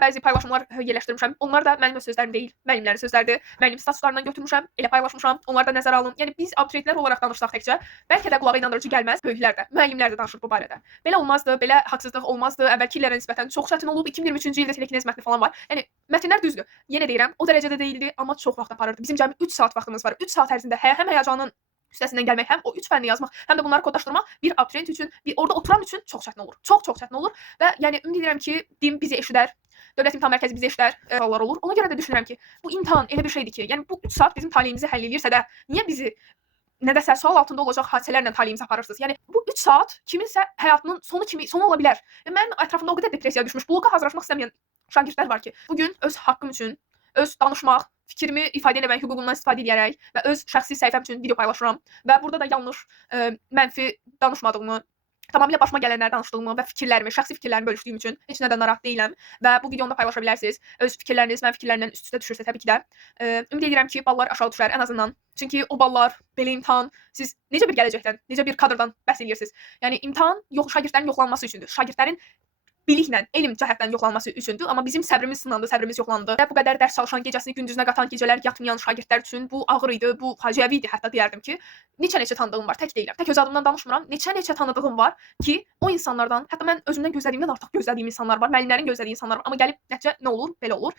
Bəzi paylaşımlar yerləşdirmişəm. Onlar da mənim öz sözlərim deyil, müəllimlərin sözləridir. Müəllim statuslarından götürmüşəm, elə paylaşmışam. Onları da nəzərə alın. Yəni biz abituriyentlər olaraq danışsaq təkcə, bəlkə də qulağa inandırıcı gəlməz. Böyüklər də, müəllimlər də danışır bu barədə. Belə olmazdı, belə haqsızlıq olmazdı. Əvvəlki illərə nisbətən çox çətin olub. 2023-cü ildə telekinez mətni falan var. Yəni mətnlər düzdür. Yenə deyirəm, o dərəcədə deyildi, amma çox vaxt aparırdı. Bizim cəmi 3 saat vaxtımız var. 3 saat ərzində həm həyəcanın üstəsindən gəlmək, həm o 3 fənni yazmaq, həm də bunları kodlaşdırmaq bir abituriyent üçün, bir orada oturan üçün çox çətin olur. Çox çətin olur və yəni ümid edirəm ki, DİM bizi eşidər. Dövlət İmtahan Mərkəzi bizi eşidər, hallar olur. Ona görə də düşünürəm ki, bu imtahan elə bir şeydir ki, yəni bu 3 saat bizim taleyimizi həll edirsə də, niyə bizi nədəsə sual altında olacaq hadisələrlə taleyimizi aparırsınız? Yəni bu 3 saat kiminsə həyatının sonu ola bilər. Mənim ətrafımda o qədər depressiyaya düşmüş, bloka hazırlaşmaq istəməyən şagirdlər var ki, bu gün öz haqqım üçün, öz danışmaq, fikrimi ifadə etmək hüququmdan istifadə edərək və öz şəxsi səhifəm üçün video paylaşıram və burada da yanlış, mənfi danışmadığımı, tamamilə başıma gələnləri danışdığımı və fikirlərimi, şəxsi fikirlərimi bölüşdüyüm üçün heç nədən narahat deyiləm və bu videonu da paylaşa bilərsiniz. Öz fikirləriniz mənim fikirlərimlə üst-üstə düşürsə təbii ki də, ümid edirəm ki, ballar aşağı düşər ən azından. Çünki o ballar, belə imtahan, siz necə bir gələcəkdən, necə bir kadrdan bəhs edirsiniz? Yəni imtahan şagirdlərin yoxlanması üçündür. Şagirdlərin biliklə, elm cəhətdən yoxlanması üçündür, amma bizim səbrimiz sınandı, səbrimiz yoxlandı. Və bu qədər dərs çalışan, gecəsini gündüzünə qatan, gecələr yatmayan şagirdlər üçün bu ağır idi, bu faciəvi idi, hətta deyərdim ki, neçə tanıdığım var, tək deyiləm. Tək öz adımdan danışmıram. Neçə tanıdığım var ki, o insanlardan, hətta mən özümdən gözlədiyimdən artıq gözlədiyim insanlar var, müəllimlərin gözlədiyi insanlar var, amma gəlib nəticə nə olur, belə olur.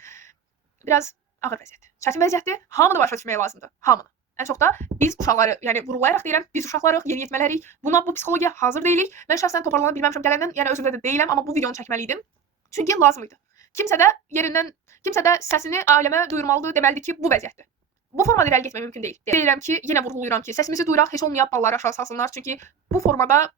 Biraz ağır vəziyyətdir. Çətin vəziyyətdir. Hamını başa düşmək lazımdır. Hamını. Ən çox da biz uşaqları, yəni vurğulayaraq deyirəm, biz uşaqlarıq, yeniyetmələrik. Buna bu psixologiyaya hazır deyilik. Mən şəxsən toparlana bilməmişəm gələndən, yəni özümdə də deyiləm, amma bu videonu çəkməli idim. Çünki lazım idi. Kimsə də səsini aləmə duyurmalıdır, deməlidir ki, bu vəziyyətdir. Bu formada irəli getmək mümkün deyil. Deyirəm ki, yenə vurğulayıram ki, səsimizi duyuraq, heç olmayıb balları aşağı salsınlar. Çünki bu formada